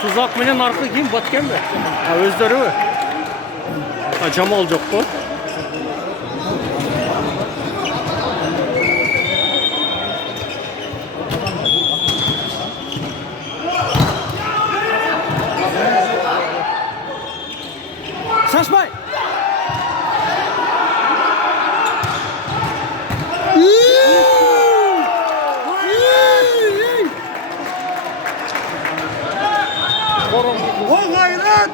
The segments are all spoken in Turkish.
Suzak menen arka kim batken mi? Ha özleri mi? Ha cama olacak bu. Saçmay! Vay gayret!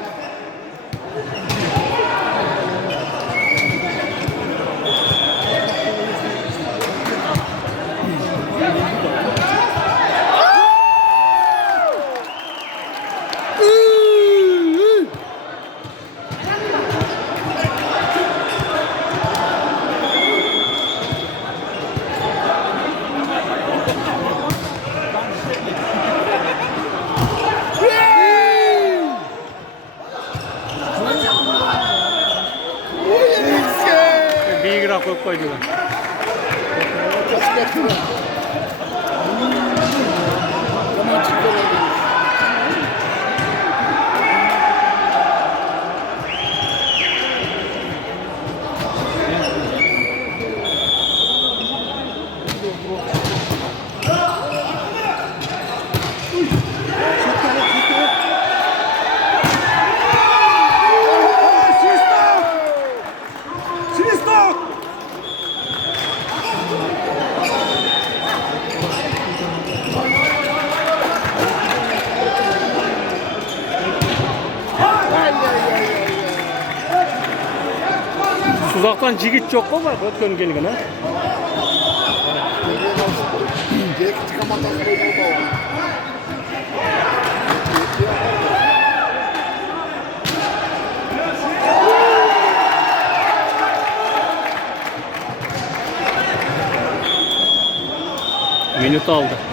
Bir gram koydular. Uzaktan cigit çok mu var? Bakın gelin ha. Minut aldı.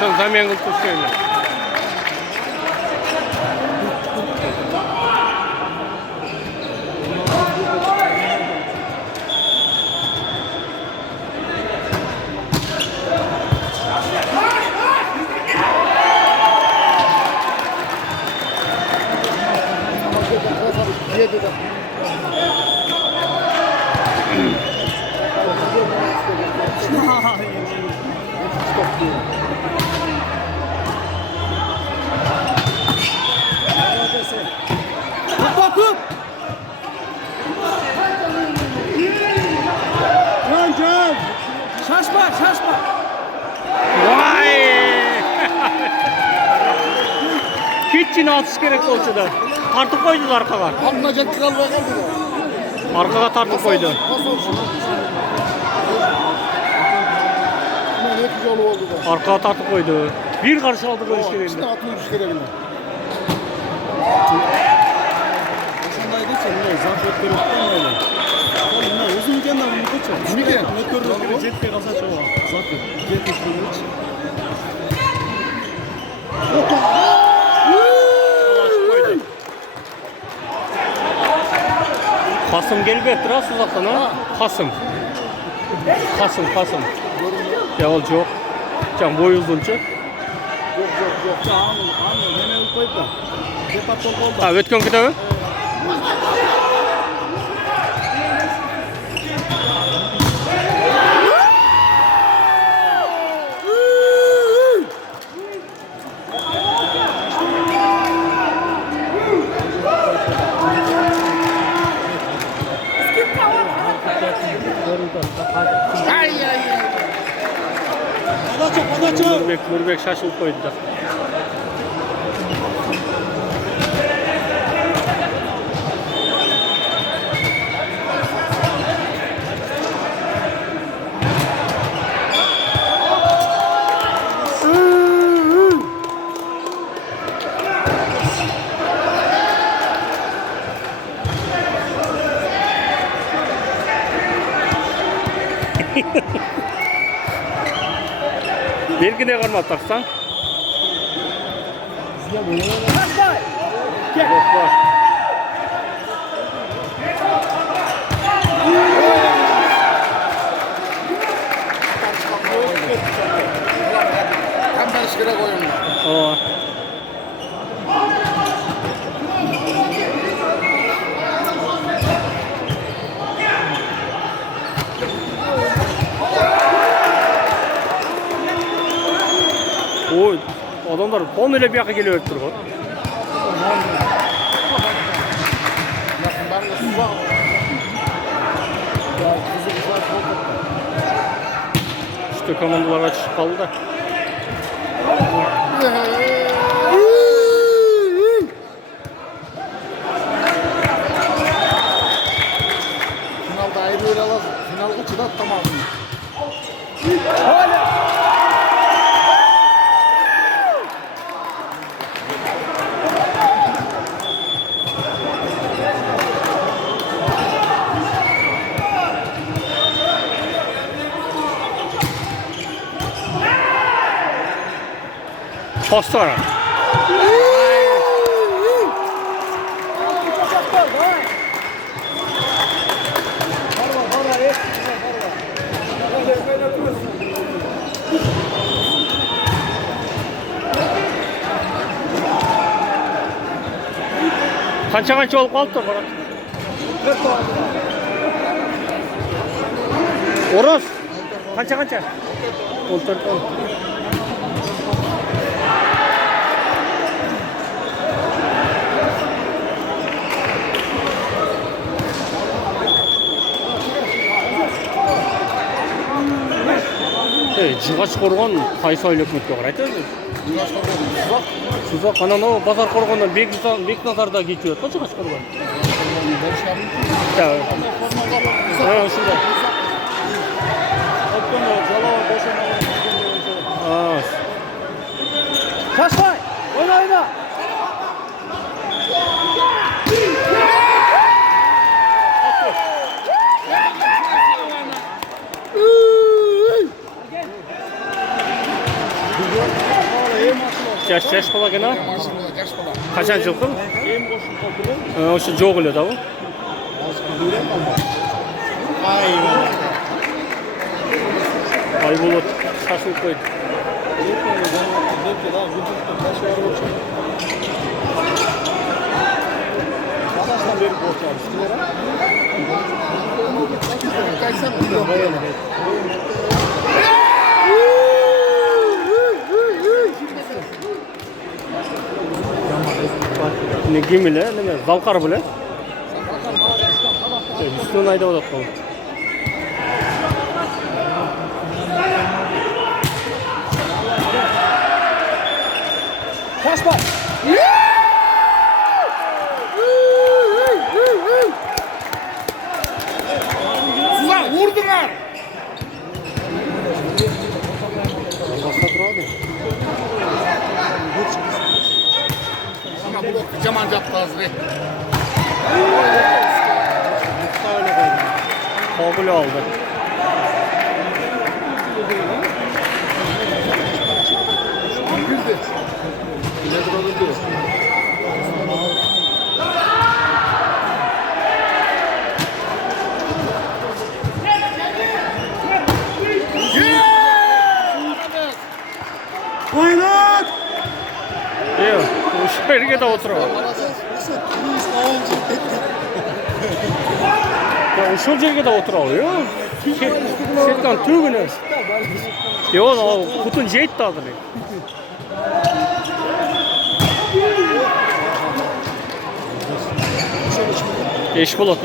Şan zamen kılıp tutuyorlar. Şaşma, şaşma. Vay! Hiç atış gerek olsa da. Tartıp koydular arkaga. Alınacak kral ve kaldı. Arkaga tartıp koydu. Nasıl olsun? Ne güzel oldu da. Arkaga tartıp koydu. Bir karşı aldı böyle İşte işlerinde. atıyor işlerinde. Şundaydı seninle zaten görüntüden öyle. Ne uzun iken de bunu kaçır. Şimdi gel. Ne görüntü jet bir kasa çoğu. Zaten jet işlemiş. Kasım gelip ettiras uzaktan ha. Kasım. Kasım. Ya ol çok. Can boy uzunca. Yok. Tamam, hemen koyup da. Jet top oldu. Ha ötken kitabı. Nurbek şaşılıp koydu da. Belki de karma taksan. Yok var. Tam ben şıkıra koyayım. Aa. O adamlar on ile bir yaka geliyor öttür bu. Ben de suza. İşte komandolar açık kaldı da. Finalda ayrı öyle lazım. Final uçu da tamam. Postara. Kança olup kaldı da bana. Oros. Kança. Oltar. Жиғаш қорған қайсы айлы өкіметке қарайды өзі? Жиғаш қорған. Сузақ, анау базар қорғаннан Бекназарда кетіп өтті Жиғаш қорған. Осында. Şaşmay. Oyna. Yaş bala gene? Yaş bala. Kaçan жылқы? Осы жоқ іледі ау? Ай болады, шашылып қойды. Ne gimile, ne zalkar bile. Üstüne ayda odat kaldı. Kaçma. Suza vurdular. Ama bu caman yaptı azri. Kabul aldı. Girdi. Ne kadar oldu? Hayrat! Yok, şu yerine de oturalım. Ya şu yerine de oturalım ya. Setkan tüğünü. Yok, o kutun jeyt de adı ne? Eşbulat.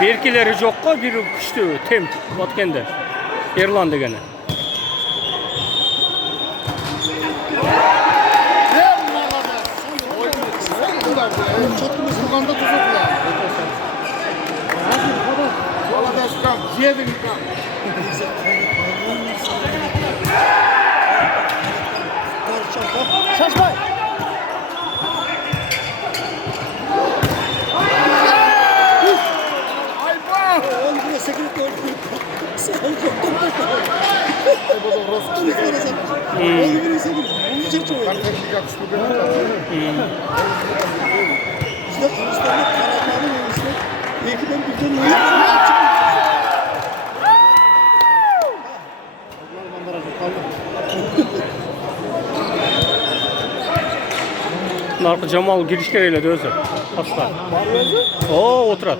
Berkileri joqqa, biri күшті тем баткенде. Ерлан дегені. Çöktümüz Kurgan'da tutuldular. Valla da çıkan, yedin çıkan. Şaşmay. Onu birisi gibi. Onu çekiyor. Kardeşlik yakışıklı bir adam. İşte kılıçlarla karanlarını işte. Belki ben bir dönüyorum. Narkı Cemal girişkereyle de özür. Hasta. Oo oturat.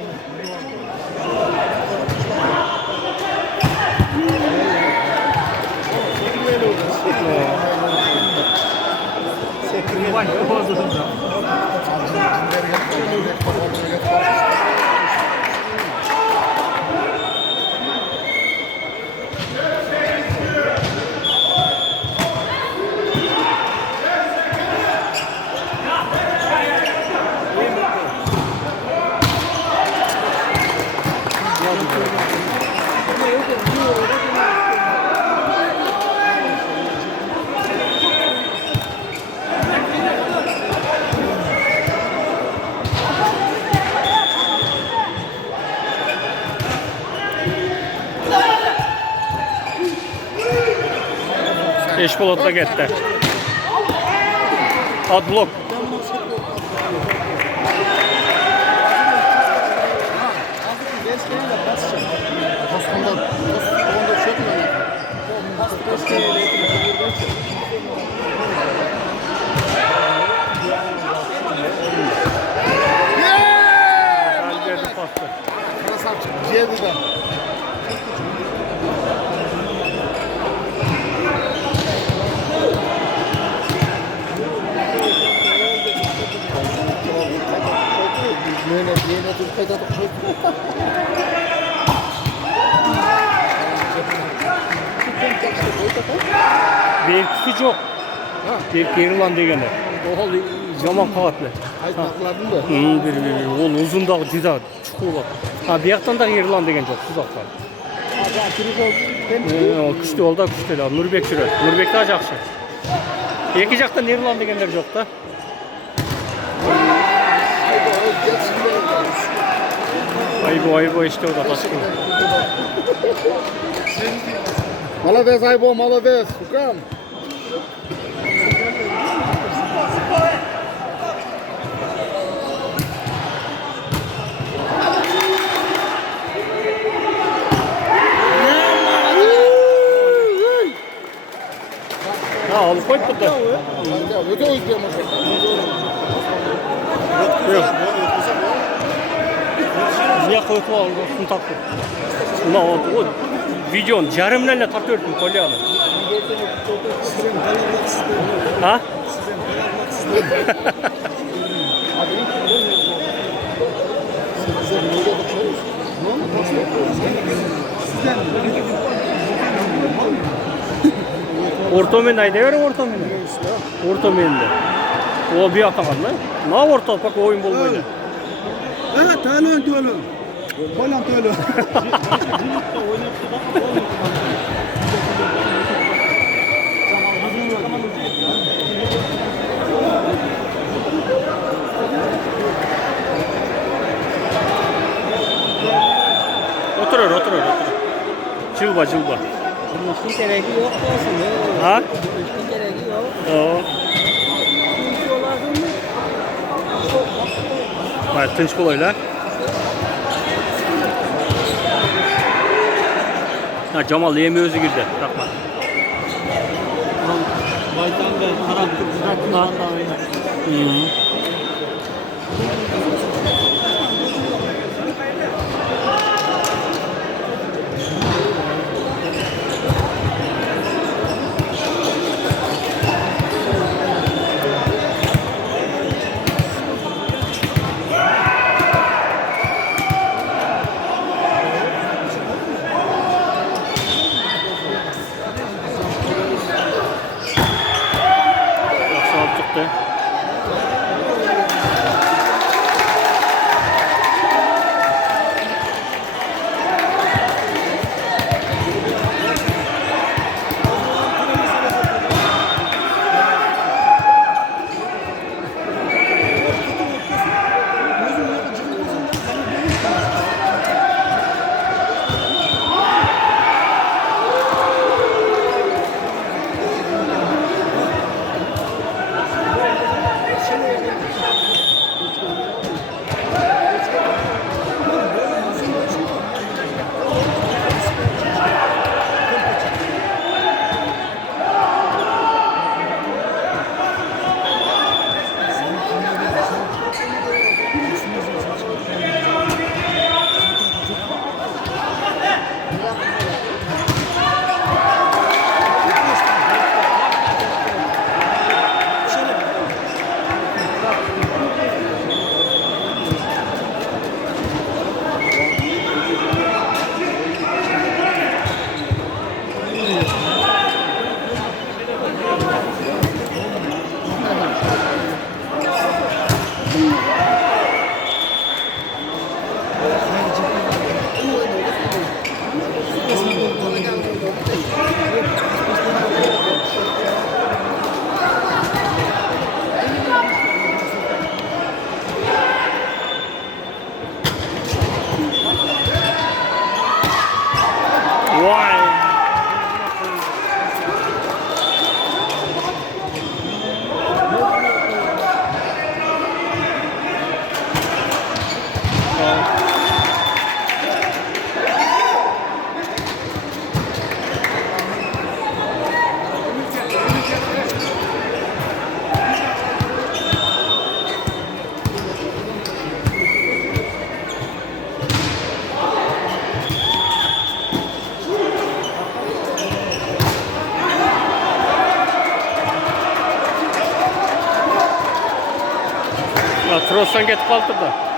Eşbolot'ta gitti. Adblock. Osman'da çok mu? Verdi pastı. Krasavçık. Ciğerli'den. Yine Türkiye'de de çok. Bir kişi çok. Bir Kirilan degeni. O zaman kağıtlı. Aytmaklarını da. Bir ol uzun da cüda çukur var. Ha bir yaktan da Kirilan degen çok tuzaklar. Күшті oldu күшті. Nurbek жүрür. Nurbek daha жақсы. Екі жақтан Ерлан дегендер жоқ та. Aybo işte o da başka. Молодец, Айбо, молодец. Фукан. Ha alıp koyup tuttu. Öte özlüyorum. Yok. Niye koyup aldı? Şunu taktı. Ulan o videonun yarımlarla taktı örtüm kolyanı. Ha? Ortamende ayda ortamende. Ortamende. O bir atakan lan. Ne orta bak oyun bulmaydı. Ha, talon talon. Falan talon. Oturur. Cılba. Müşteri gereği yok olsun. Ha? Müşteri gereği yok. Oo. Hayır, tınç kolayla. Ha, Cemal yemi özü girdi. Bakma. Baytan ve Arap'tır. Bırakın da oynar. Yaxşı alıb çıxdı. Ha, Tros'tan ketip kaldı da.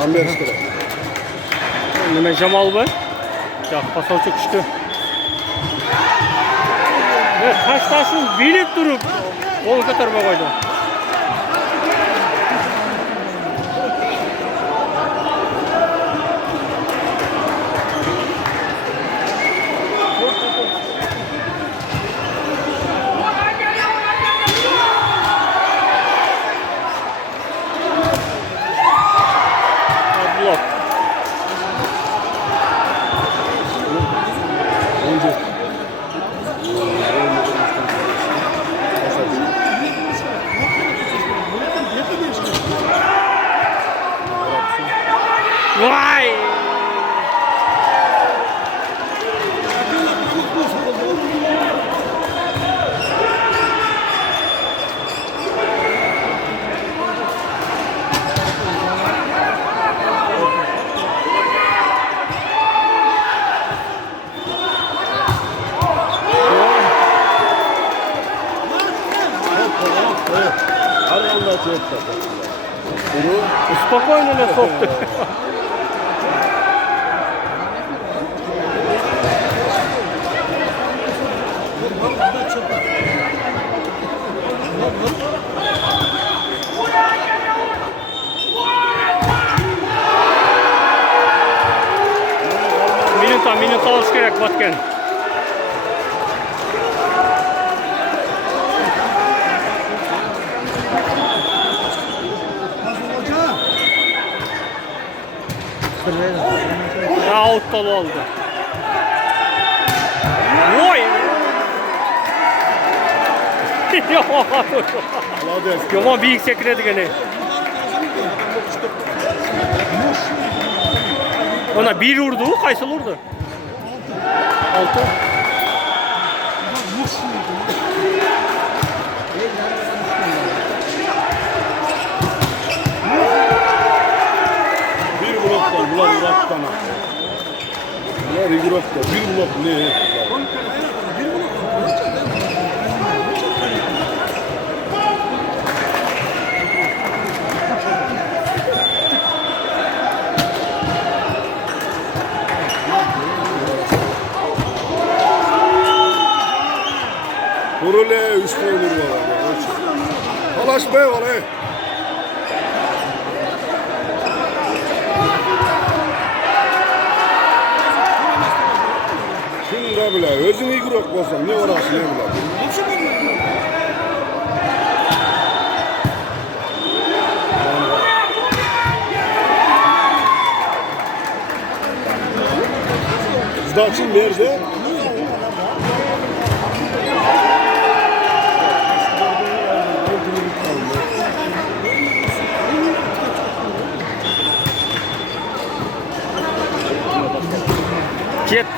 Tam bir işte. Nima Jamal bu? Ya pasovchi kuchli. Ve taştasın bilip durup qo'l ko'tarmay qo'ydi. Blok. Vay! Aranda çok da. Spokojno ne soktu. Minut alış gerek Batken. Out'tan oldu. Vay! Yaman büyük sekredi gene. Ona bir vurdu, kaysı vurdu? 6. Bir bloktan, bloktan. Ya rigorokta, bir blok ne? Kurule üstüne olur valla. Talaş be valla. Şunu bile özün iyi kurok olsan ne orası ne bile. Zdaçın nerede?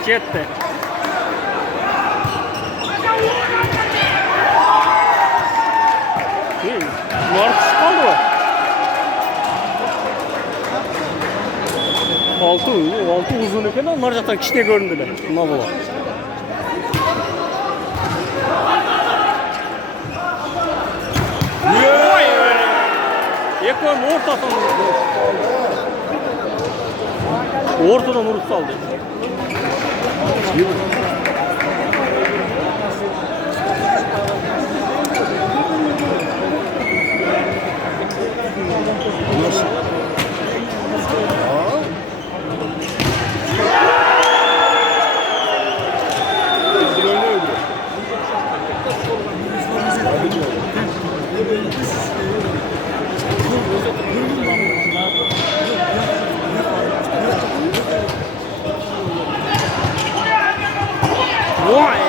Jet de. Martı kaldı mı? 6 uzun iken onlar zaten kişide göründüler. Ne bu? Vay! Ekran ortasından ortadan vurup saldı. Nasıl? Vay!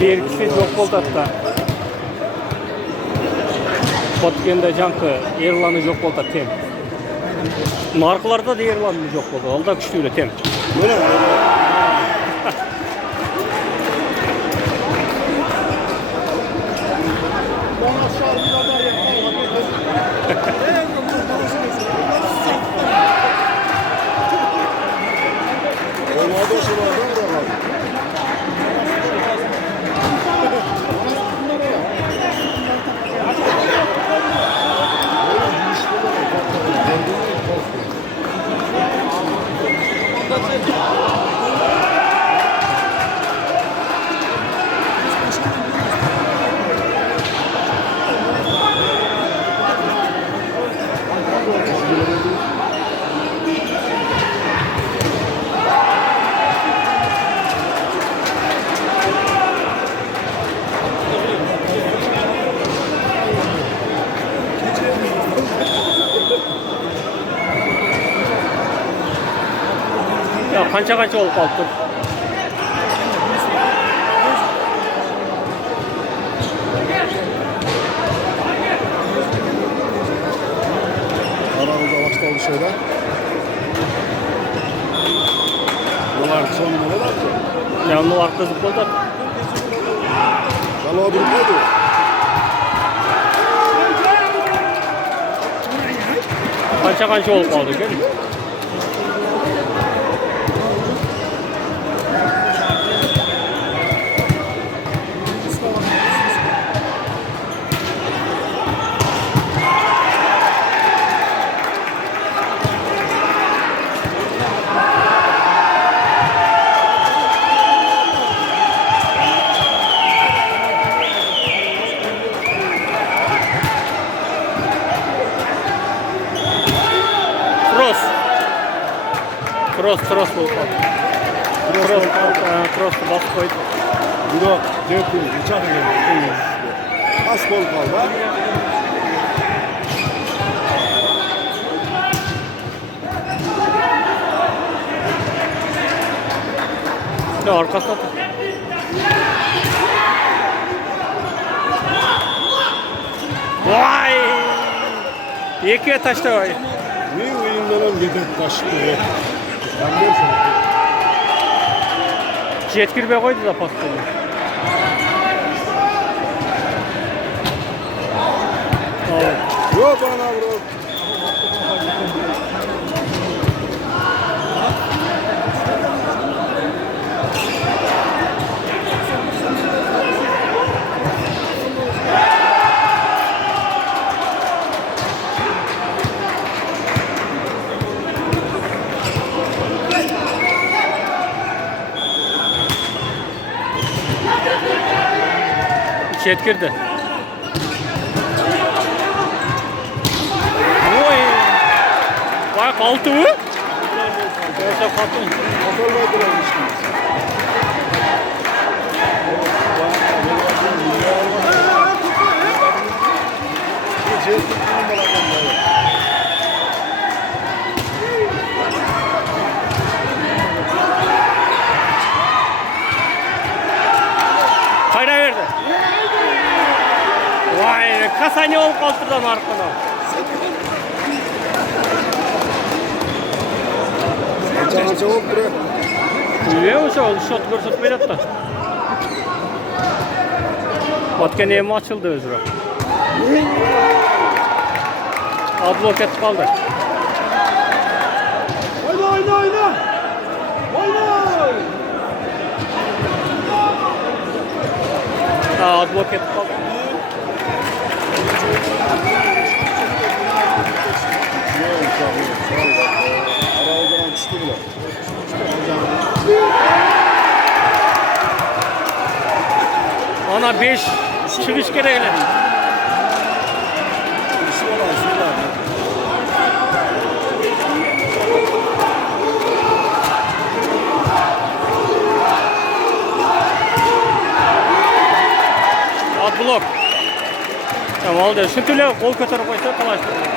Bir ikisi yok oldu hatta. Batkende jankı Erlan'ı yok oldu tem. Narklarda da Erlan'ı yok oldu. Alda güçlüyle tem. Böyle Koşulardan da var. Ya kança olup kalktı. Aramızda başladı şeyler. Bunlar son numaralar mı? Yanlı var kızıp oldu. Yalova durmadı. Kança olup kaldı görüyor musun? Cross bulup kaldı. Cross bas koydu. Yok, dökülü, bıçak yiyor. Az kol kaldı. Ne arkasına tut. Vay! İkiye taştı vay. Ne oyundan gidip taştı. Ben de Jetkir be koydu da pastayı. yok bana bro. Jetkir'di. Oy! Vay kalktı mı? Yoksa kalktı mı? Motorla durmuşsunuz. Kayra verdi. Vay kasani olup kaldırdan arkada. Çabuk buraya. Biliyor musun? Şot görsatmayı da. Batka neyimi açıldı özür. Advok et kaldı. Oyna. Advok et kaldı. Arabadan çıktı bile. Ana 5 çıkış gereğiyle. Ad blok. Tamam oldu. Şu türlü kol kötürü koysa kalaştırır.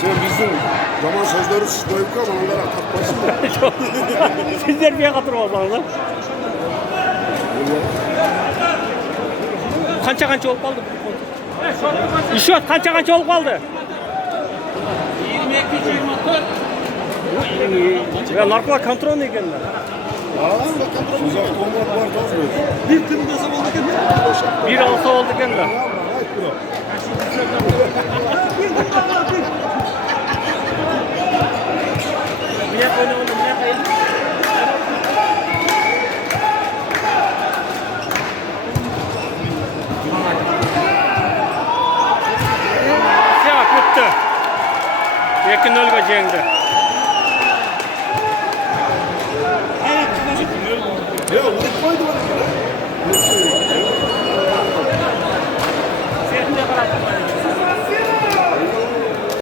Sen bizim zaman sözleri koyup ama onlara takmasın. Sizler bir katılmazsınız lan. Kança olup kaldı? İşot kança olup kaldı? 22-24. Ya narkolar kontrol ne geldi? Uzak kombat var tabii. Bir tüm ne zaman gittin? 1-6 oldu aldı kendi. Ya bitti. 2-0 jengdi. Ya vurup koydu bana.